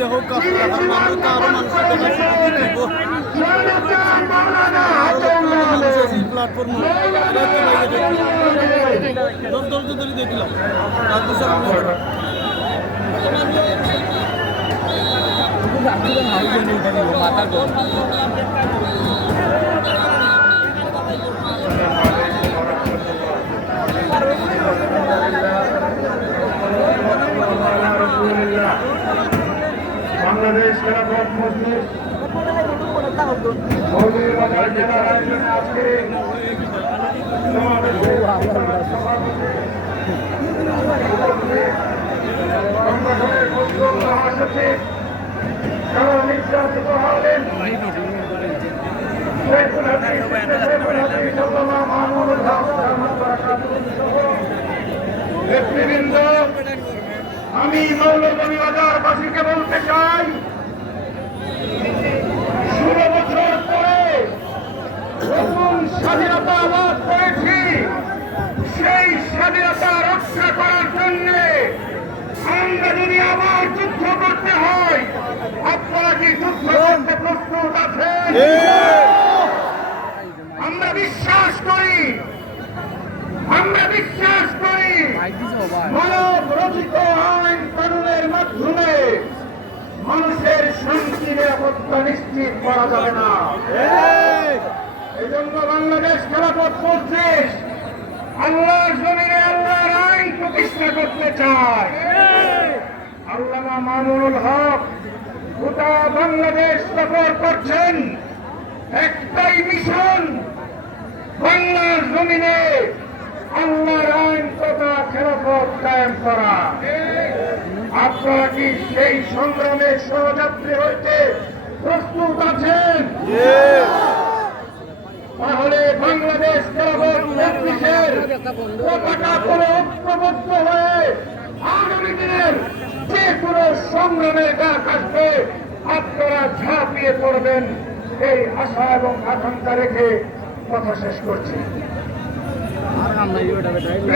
দেখো মানুষ আরো মানুষের প্ল্যাটফর্ম ধৈর্য ধরে দেখলাম বাংলাদেশ খেলাফত মজলিস মৌলভীবাজার জেলার আয়োজনে আজকে সংগঠনের মহাসচিব যারা নির্যাতিত হলেন নেতৃবৃন্দ, আমি মৌলভীবাজারবাসীকে বলতে চাই, 16 বছর পরে নতুন স্বাধীনতা লাভ করেছি। সেই স্বাধীনতা রক্ষা করার জন্য আমরা যদি আবার যুদ্ধ করতে হয়, আপনারা কি যুদ্ধ করতে প্রস্তুত আছেন? আমরা বিশ্বাস করি মানব রচিত আইন কানুনের মাধ্যমে মানুষের শান্তি নিরাপত্তা নিশ্চিত করা যাবে না। এই জন্য বাংলাদেশ খেলাফত মজলিস আল্লাহর জমিনে আল্লাহর আইন প্রতিষ্ঠা করতে চায়। আল্লামা মামুনুল হক গোটা বাংলাদেশ সফর করছেন, একটাই মিশন, বাংলার জমিনে আল্লাহর আইন তথা খেলাফত কায়েম করা। আপনারা কি সেই সংগ্রামে সহযাত্রী হইতে প্রস্তুত আছেন? তাহলে বাংলাদেশ খেলাফত মজলিসের পতাকা করে ঐক্যবদ্ধ হয়ে আগামী দিনের যে কোনো সংগ্রামের ডাক আসবে আপনারা ঝাঁপিয়ে পড়বেন, এই আশা এবং আকাঙ্ক্ষা রেখে কথা শেষ করছি।